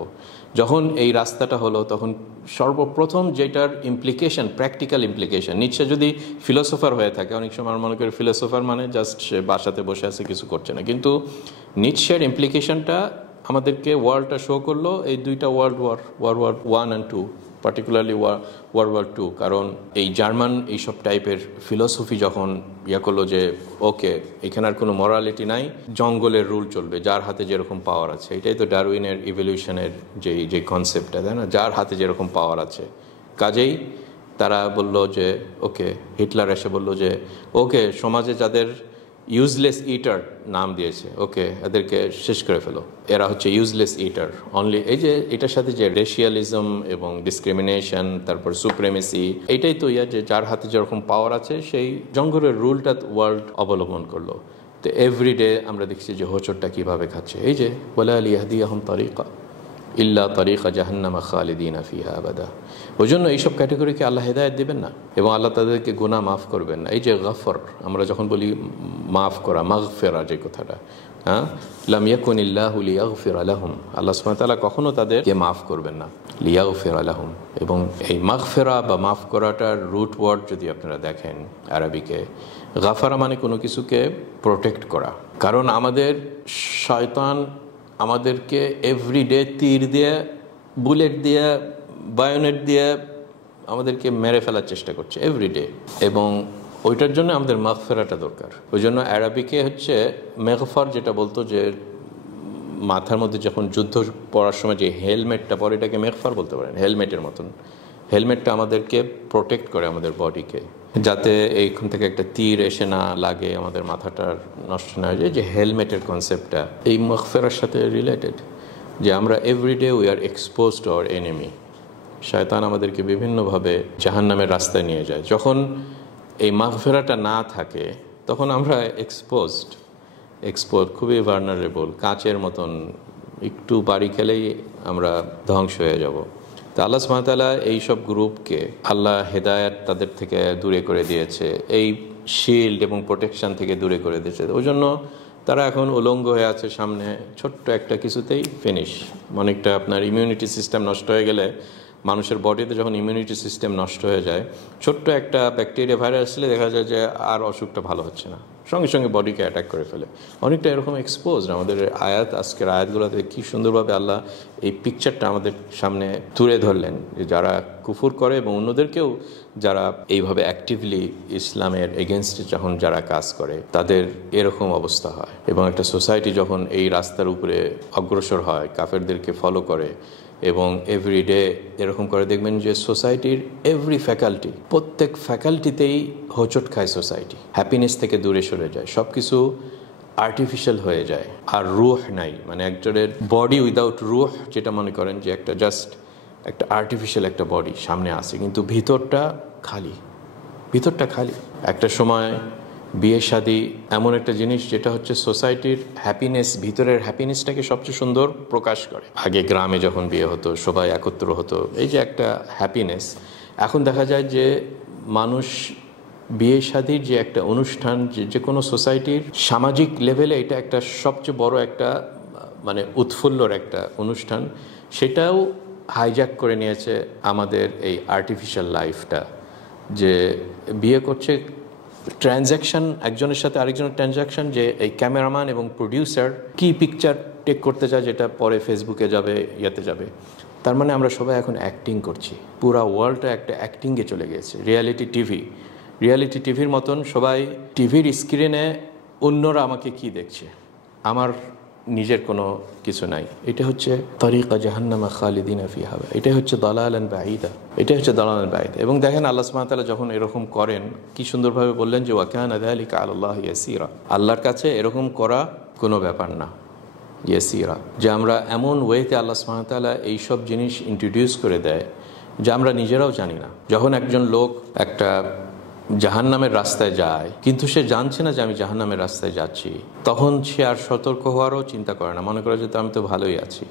যখন এই রাস্তাটা হলো, তখন সর্বপ্রথম যেটার ইমপ্লিকেশন, প্র্যাকটিক্যাল ইমপ্লিকেশন, নিৎসা যদি ফিলোসোফার হয়ে থাকে, অনেক সময় আমরা মনে করি ফিলোসোফার মানে জাস্ট সে বাসাতে বসে আছে, কিছু করছে না, কিন্তু নিৎসার ইমপ্লিকেশনটা আমাদেরকে ওয়ার্ল্ডটা শো করলো, এই দুইটা world war 1 and 2, particularly world war 2। কারণ এই জার্মান এইসব টাইপের ফিলোসফি যখন করলো যে ওকে, এখানে আর কোনো মরালিটি নাই, জঙ্গলের রুল চলবে, যার হাতে যেরকম পাওয়ার আছে। এটাই তো ডারউইনের ইভলিউশনের যে কনসেপ্টটা, তাই না? যার হাতে যেরকম পাওয়ার আছে। কাজেই তারা বলল যে ওকে, হিটলার এসে বলল যে ওকে, সমাজে যাদের ইউজলেস ইটার নাম দিয়েছে, ওকে এদেরকে শেষ করে ফেলো, এরা হচ্ছে ইউজলেস ইটার অনলি। এই যে এটার সাথে যে রেশিয়ালিজম এবং ডিসক্রিমিনেশন, তারপর সুপ্রেমেসি, এটাই তো যে যার হাতে যেরকম পাওয়ার আছে সেই জঙ্গলের রুলটা ওয়ার্ল্ড অবলম্বন করলো। তো এভরিডে আমরা দেখছি যে হোঁচটটা কীভাবে খাচ্ছে। এই যে ওয়ালা লিয়াহদিয়াহুম তারিকা ইল্লা তারিকা জাহান্নামা খালিদিনা ফিহা আবাদা। ওই জন্য এইসব ক্যাটাগরিকে আল্লাহ হেদায়েত দেবেন না এবং আল্লাহ তাদেরকে গুনাহ মাফ করবেন না। এই যে গফর, আমরা যখন বলি মাফ করা, মাগফিরা যে কথাটা, হ্যাঁ, লাম ইয়াকুনিল্লাহু লিয়াগফিরা লাহুম, আল্লাহ সুবহানাহু ওয়া তাআলা কখনো তাদেরকে মাফ করবেন না, লিয়াগফিরা লাহুম। এবং এই মাগফিরা বা মাফ করাটার রুট ওয়ার্ড যদি আপনারা দেখেন আরবিকে, গাফারা মানে কোনো কিছুকে প্রোটেক্ট করা। কারণ আমাদের শয়তান আমাদেরকে এভরিডে তীর দিয়ে, বুলেট দিয়ে, বায়োনেট দিয়ে আমাদেরকে মেরে ফেলার চেষ্টা করছে এভরিডে, এবং ওইটার জন্য আমাদের মাগফিরাটা দরকার। ওই জন্য আরবিকে হচ্ছে মেগফার, যেটা বলতো যে মাথার মধ্যে যখন যুদ্ধ পড়ার সময় যে হেলমেটটা পরে, এটাকে মেগফার বলতে পারেন, হেলমেটের মতন। হেলমেটটা আমাদেরকে প্রোটেক্ট করে আমাদের বডিকে, যাতে এইখান থেকে একটা তীর এসে না লাগে, আমাদের মাথাটা নষ্ট না হয়ে যায়। যে হেলমেটের কনসেপ্টটা এই মাগফিরার সাথে রিলেটেড, যে আমরা everyday we are expose to our enemy. শয়তান আমাদেরকে বিভিন্নভাবে জাহান্নামের রাস্তায় নিয়ে যায়। যখন এই মাগফিরাটা না থাকে তখন আমরা এক্সপোজ খুবই ভালনারেবল, কাঁচের মতন, একটু বাড়ি খেলেই আমরা ধ্বংস হয়ে যাব। তো আল্লাহ সুবহানাহু ওয়া তাআলা এইসব গ্রুপকে আল্লাহ হেদায়েত তাদের থেকে দূরে করে দিয়েছে, এই শিল্ড এবং প্রোটেকশন থেকে দূরে করে দিয়েছে। ওই জন্য তারা এখন উলঙ্গ হয়ে আছে সামনে, ছোট্ট একটা কিছুতেই ফিনিশ। অনেকটা আপনার ইমিউনিটি সিস্টেম নষ্ট হয়ে গেলে, মানুষের বডিতে যখন ইমিউনিটি সিস্টেম নষ্ট হয়ে যায়, ছোট্ট একটা ব্যাকটেরিয়া ভাইরাস আসলে দেখা যায় যে আর অসুখটা ভালো হচ্ছে না, সঙ্গে সঙ্গে বডিকে অ্যাটাক করে ফেলে। অনেকটা এরকম এক্সপোজ আমাদের আয়াত, আজকের আয়াতগুলোতে কী সুন্দরভাবে আল্লাহ এই পিকচারটা আমাদের সামনে তুলে ধরলেন, যে যারা কুফর করে এবং অন্যদেরকেও যারা এইভাবে অ্যাক্টিভলি ইসলামের এগেনস্টে যখন যারা কাজ করে, তাদের এরকম অবস্থা হয়। এবং একটা সোসাইটি যখন এই রাস্তার উপরে অগ্রসর হয়, কাফেরদেরকে ফলো করে এবং এভরিডে এরকম করে, দেখবেন যে সোসাইটির এভরি ফ্যাকাল্টি, প্রত্যেক ফ্যাকাল্টিতেই হোঁচট খায় সোসাইটি, হ্যাপিনেস থেকে দূরে সরে যায়, সব কিছু আর্টিফিশিয়াল হয়ে যায়, আর রুহ নাই। মানে একজনের বডি উইদাউট রুহ, যেটা মনে করেন যে একটা জাস্ট একটা আর্টিফিশিয়াল একটা বডি সামনে আসে, কিন্তু ভিতরটা খালি, ভিতরটা খালি। একটা সময় বিয়ে শাদী এমন একটা জিনিস যেটা হচ্ছে সোসাইটির হ্যাপিনেস, ভিতরের হ্যাপিনেসটাকে সবচেয়ে সুন্দর প্রকাশ করে। আগে গ্রামে যখন বিয়ে হতো সবাই একত্র হতো, এই যে একটা হ্যাপিনেস। এখন দেখা যায় যে মানুষ বিয়ে শাদীর যে একটা অনুষ্ঠান, যে কোনো সোসাইটির সামাজিক লেভেলে এটা একটা সবচেয়ে বড় একটা মানে উৎফুল্লর একটা অনুষ্ঠান, সেটাও হাইজ্যাক করে নিয়েছে আমাদের এই আর্টিফিশিয়াল লাইফটা। যে বিয়ে করছে ট্রানজ্যাকশন, একজনের সাথে আরেকজনের ট্রানজ্যাকশন, যে এই ক্যামেরাম্যান এবং প্রডিউসার কি পিকচার টেক করতে চায়, যেটা পরে ফেসবুকে যাবে, ইয়াতে যাবে। তার মানে আমরা সবাই এখন অ্যাক্টিং করছি, পুরা ওয়ার্ল্ডটা একটা অ্যাক্টিংয়ে চলে গেছে। রিয়ালিটি টিভির মতন সবাই টিভির স্ক্রিনে অন্যরা আমাকে কি দেখছে, আমার নিজের কোনো কিছু নাই। এটা হচ্ছে তারিকা জাহান্নামা খালিদিনা ফিহা, এটাই হচ্ছে দালালান বাঈদা, এটাই হচ্ছে দালালান বাঈদা। এবং দেখেন আল্লাহ সুবহানাহু ওয়া তাআলা যখন এরকম করেন, কি সুন্দরভাবে বললেন যে ওয়া কানা যালিকা আলাল্লাহি ইয়াসিরা, আল্লাহর কাছে এরকম করা কোনো ব্যাপার না, ইয়াসিরা। যে আমরা এমন ওয়েতে আল্লাহ সুবহানাহু ওয়া তাআলা এইসব জিনিস ইন্ট্রোডিউস করে দেয় যা আমরা নিজেরাও জানি না। যখন একজন লোক একটা জাহান্নামের রাস্তায় যায়, কিন্তু সে জানছে না যে আমি জাহান্নামের রাস্তায় যাচ্ছি, তখন সে আর সতর্ক হওয়ারও চিন্তা করে না, মনে করে যে আমি তো ভালোই আছি।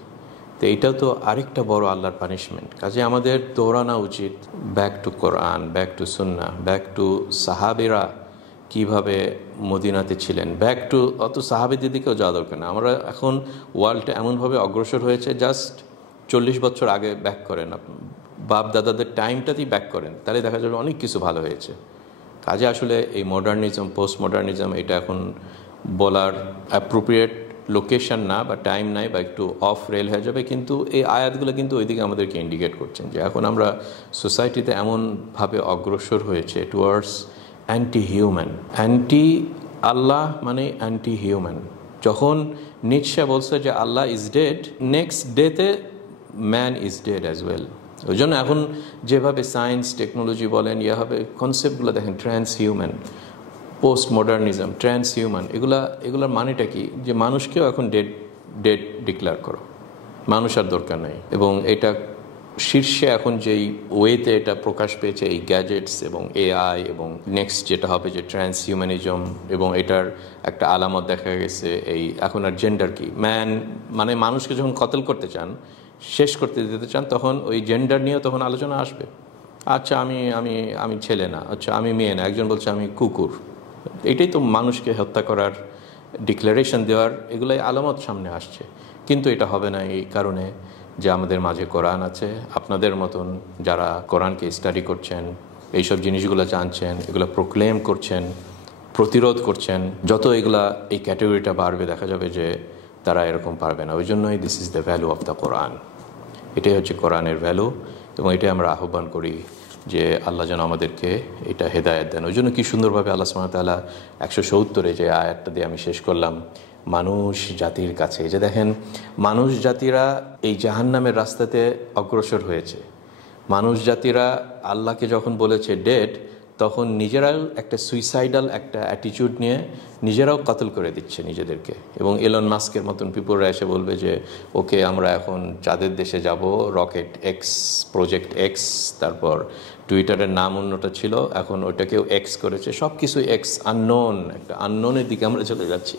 তো এইটাও তো আরেকটা বড় আল্লাহর পানিশমেন্ট। কাজে আমাদের দৌড়ানো উচিত back to Quran, back to Sunnah, back to সাহাবেরা কীভাবে মদিনাতে ছিলেন, ব্যাক টু অত সাহাবেদের দিকেও যাওয়া দরকার না। আমরা এখন ওয়ার্ল্ডটা এমনভাবে অগ্রসর হয়েছে, জাস্ট 40 বছর আগে ব্যাক করেন, বাপ দাদাদের টাইমটাতেই ব্যাক করেন, তাহলে দেখা যাবে অনেক কিছু ভালো হয়েছে। কাজে আসলে এই মডার্নিজম, পোস্ট মডার্নিজম, এটা এখন বলার অ্যাপ্রোপ্রিয়েট লোকেশন না, বা টাইম নাই, বা একটু অফ রেল হয়ে যাবে। কিন্তু এই আয়াতগুলো কিন্তু ওইদিকে আমাদেরকে ইন্ডিকেট করছেন যে এখন আমরা সোসাইটিতে এমনভাবে অগ্রসর হয়েছে টুয়ার্ডস অ্যান্টি হিউম্যান। অ্যান্টি আল্লাহ মানে অ্যান্টি হিউম্যান। যখন নিটশে বলছে যে আল্লাহ ইজ ডেড, নেক্সট ডেতে man is dead as well. ওই জন্য এখন যেভাবে সায়েন্স টেকনোলজি বলেন, ইয়ে হবে, কনসেপ্টগুলো দেখেন ট্রান্স হিউম্যান, পোস্ট মডার্নিজম, ট্রান্সহিউম্যান, এগুলার মানেটা কি? যে মানুষকেও এখন ডেড ডিক্লেয়ার করো, মানুষ আর দরকার নেই। এবং এটা শীর্ষে এখন যেই ওয়েতে এটা প্রকাশ পেয়েছে, এই গ্যাজেটস এবং এআই, এবং নেক্সট যেটা হবে যে ট্রান্সহিউম্যানিজম, এবং এটার একটা আলামত দেখা গেছে এই এখন আর জেন্ডার কি, মানে মানুষকে যখন কতল করতে চান, শেষ করতে দিতে চান, তখন ওই জেন্ডার নিয়েও তখন আলোচনা আসবে। আচ্ছা আমি আমি আমি ছেলে না, আচ্ছা আমি মেয়ে না, একজন বলছে আমি কুকুর। এটাই তো মানুষকে হত্যা করার, ডিক্লারেশন দেওয়ার, এগুলাই আলামত সামনে আসছে। কিন্তু এটা হবে না এই কারণে যে আমাদের মাঝে কোরআন আছে। আপনাদের মতন যারা কোরআনকে স্টাডি করছেন, এইসব জিনিসগুলো জানছেন, এগুলো প্রোক্লেম করছেন, প্রতিরোধ করছেন, যত এগুলা এই ক্যাটেগরিটা বাড়বে দেখা যাবে যে তারা এরকম পারবে না। ওই জন্যই this is the value of the Quran. এটাই হচ্ছে কোরআনের ভ্যালু, এবং এটাই আমরা আহ্বান করি যে আল্লাহ যেন আমাদেরকে এটা হেদায়েত দেন। ওই জন্য কী সুন্দরভাবে আল্লাহ সুবহানাহু ওয়া তাআলা 170 যে আয়াতটা দিয়ে আমি শেষ করলাম, মানুষ জাতির কাছে, যে দেখেন মানুষ জাতিরা এই জাহান্নামের রাস্তাতে অগ্রসর হয়েছে। মানুষ জাতিরা আল্লাহকে যখন বলেছে ডেড, তখন নিজেরাও একটা সুইসাইডাল একটা অ্যাটিটিউড নিয়ে নিজেরাও কতল করে দিচ্ছে নিজেদেরকে। এবং এলন মাস্কের মতন পিপলরা এসে বলবে যে ওকে আমরা এখন চাঁদের দেশে যাব, রকেট এক্স, প্রজেক্ট এক্স, তারপর টুইটারের নাম অন্যটা ছিল, এখন ওটাকেও এক্স করেছে, সব কিছু এক্স, আননোন, একটা আননোনের দিকে আমরা চলে যাচ্ছি।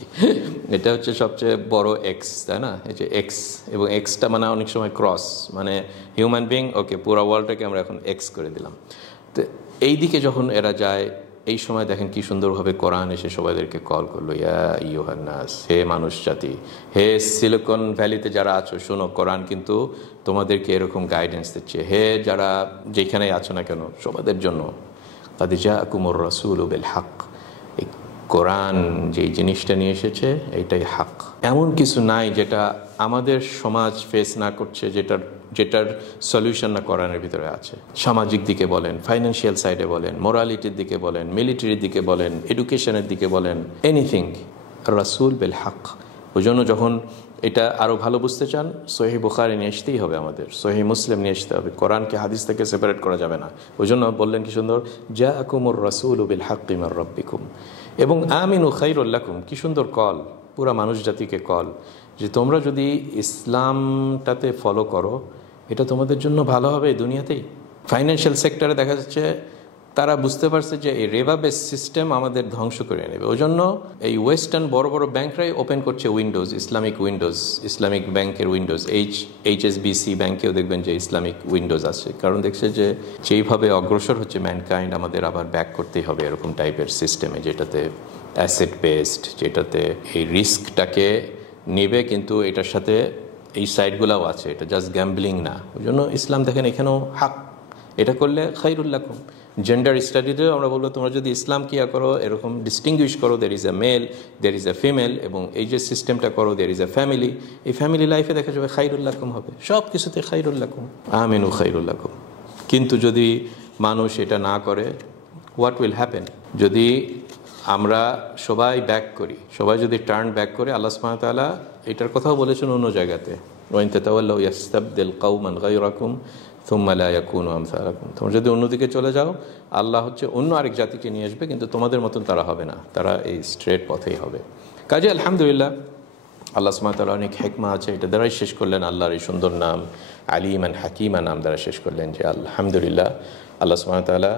এটা হচ্ছে সবচেয়ে বড় এক্স, তাই না? এই যে এক্স, এবং এক্সটা মানে অনেক সময় ক্রস, মানে হিউম্যান বিং, ওকে পুরো ওয়ার্ল্ডটাকে আমরা এখন এক্স করে দিলাম। তো এই দিকে যখন এরা যায়, এই সময় দেখেন কি সুন্দরভাবে কোরআন এসে সবাইদেরকে কল করলো, ইয়া আইয়ুহান নাস, হে মানুষ জাতি, হে সিলিকন ভ্যালিতে যারা আছো শোনো, কোরআন কিন্তু তোমাদেরকে এরকম গাইডেন্স দিচ্ছে। হে যারা যেখানেই আছো না কেন, সবাদের জন্য কাদ জাআকুমুর রাসূলু বিল হক, এই কোরআন যেই জিনিসটা নিয়ে এসেছে এইটাই হক। এমন কিছু নাই যেটা আমাদের সমাজ ফেস না করছে, যেটার সলিউশন না কোরআনের ভিতরে আছে। সামাজিক দিকে বলেন, ফাইন্যান্সিয়াল সাইডে বলেন, মোরালিটির দিকে বলেন, মিলিটারির দিকে বলেন, এডুকেশনের দিকে বলেন, এনিথিং রাসূল বিল হক। ওই জন্য যখন এটা আরও ভালো বুঝতে চান, সহিহ বুখারী নিয়ে আসতেই হবে আমাদের, সহিহ মুসলিম নিয়ে আসতে হবে, কোরআনকে হাদিস থেকে সেপারেট করা যাবে না। ওই জন্য বললেন কি সুন্দর, জাআকুমুর রাসূলু বিল হাক্কি মির রাব্বিকুম, এবং আমিনু খায়রুল লাকুম, কি সুন্দর কল, পুরা মানুষ জাতিকে কল, যে তোমরা যদি ইসলামটাতে ফলো করো এটা তোমাদের জন্য ভালো হবে দুনিয়াতেই। ফাইন্যান্সিয়াল সেক্টরে দেখা যাচ্ছে তারা বুঝতে পারছে যে এই রেবা বেস সিস্টেম আমাদের ধ্বংস করে নেবে। ওই জন্য এই ওয়েস্টার্ন বড় বড় ব্যাংকরাই ওপেন করছে উইন্ডোজ, ইসলামিক ব্যাংকের উইন্ডোজ, এইচএসবিসি ব্যাংকেও দেখবেন যে ইসলামিক উইন্ডোজ আছে, কারণ দেখছে যে যেইভাবে অগ্রসর হচ্ছে ম্যানকাইন্ড, আমাদের আবার ব্যাক করতেই হবে এরকম টাইপের সিস্টেমে, যেটাতে অ্যাসেট বেসড, যেটাতে এই রিস্কটাকে নেবে, কিন্তু এটার সাথে এই সাইডগুলোও আছে, এটা জাস্ট গ্যাম্বলিং না। ওই জন্য ইসলাম দেখেন এখানেও হক, এটা করলে খায়রুল লাকুম। জেন্ডার স্টাডিতেও আমরা বলবো তোমরা যদি ইসলাম কিয়া করো, এরকম ডিস্টিংগুইশ করো, there is a male, there is a female, এবং এই যে সিস্টেমটা করো, দের ইজ এ ফ্যামিলি, এই ফ্যামিলি লাইফে দেখা যাবে খায়রুল লাকুম হবে, সব কিছুতে খায়রুল লাকুম, আমিনু খায়রুল লাকুম। কিন্তু যদি মানুষ এটা না করে, হোয়াট উইল হ্যাপেন? যদি আমরা সবাই ব্যাক করি, সবাই যদি টার্ন ব্যাক করে, আল্লাহ সুবহানাহু ওয়া তাআলা এটার কথাও বলেছেন অন্য জায়গাতে, ওয়া ইন তাতাওয়াল্লাউ ইয়াস্তাবদিল কওমান গায়রাকুম সুম্মা লা ইয়াকুনু আমসালাকুম। তোমরা যদি অন্যদিকে চলে যাও, আল্লাহ হচ্ছে অন্য আরেক জাতিকে নিয়ে আসবে, কিন্তু তোমাদের মতন তারা হবে না, তারা এই স্ট্রেট পথেই হবে। কাজে আলহামদুলিল্লাহ আল্লাহ সুবহানাহু ওয়া তাআলা অনেক হিকমা আছে, এটা দ্বারাই শেষ করলেন আল্লাহর এই সুন্দর নাম আলিমান হাকিমা নাম দ্বারা শেষ করলেন, যে আলহামদুলিল্লাহ আল্লাহ সুবহানাহু ওয়া তাআলা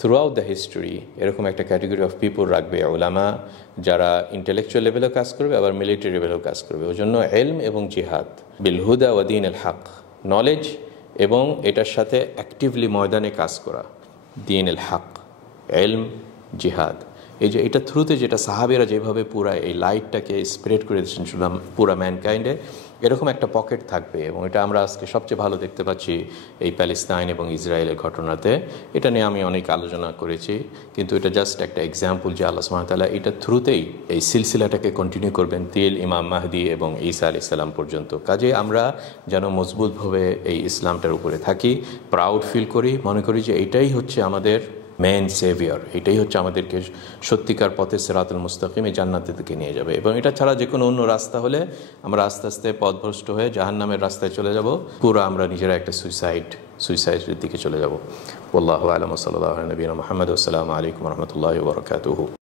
থ্রু আউট দ্য হিস্ট্রি এরকম একটা ক্যাটেগরি অফ পিপল রাখবে, উলামা, যারা ইন্টেলেকচুয়াল লেভেলেও কাজ করবে, আবার মিলিটারি লেভেলেও কাজ করবে। ওই জন্য ইলম এবং জিহাদ, বিল হুদা ওয়া দীনিল হক, নলেজ এবং এটার সাথে অ্যাক্টিভলি ময়দানে কাজ করা, দীনুল হক, ইলম, জিহাদ, এই যে এটা থ্রুতে যেটা সাহাবীরা যেভাবে পুরা এই লাইটটাকে স্প্রেড করে দিয়েছেন পুরা ম্যানকাইন্ডে, এরকম একটা পকেট থাকবে। এবং এটা আমরা আজকে সবচেয়ে ভালো দেখতে পাচ্ছি এই প্যালেস্তাইন এবং ইসরায়েলের ঘটনাতে। এটা নিয়ে আমি অনেক আলোচনা করেছি, কিন্তু এটা জাস্ট একটা এক্সাম্পল যে আল্লাহ সুবহানাহু ওয়া তাআলা এটা থ্রুতেই এই সিলসিলাটাকে কন্টিনিউ করবেন তিল ইমাম মাহদি এবং ঈসা আলাইহিস সালাম পর্যন্ত। কাজে আমরা যেন মজবুতভাবে এই ইসলামটার উপরে থাকি, প্রাউড ফিল করি, মনে করি যে এটাই হচ্ছে আমাদের মেন সেভিয়র, এটাই হচ্ছে আমাদেরকে সত্যিকার পথে সিরাতুল মুস্তাকিমে জান্নাতের দিকে নিয়ে যাবে। এবং এটা ছাড়া যে কোনো অন্য রাস্তা হলে আমরা আস্তে আস্তে পথভ্রষ্ট হয়ে জাহান্নামের রাস্তায় চলে যাব, পুরো আমরা নিজেরা একটা সুইসাইডের দিকে চলে যাব। আল্লাহু আ'লাম, সাল্লাল্লাহু আলা নবিয়িনা মুহাম্মদ, আসসালামু আলাইকুম ওয়া রাহমাতুল্লাহি ওয়া বারাকাতুহু।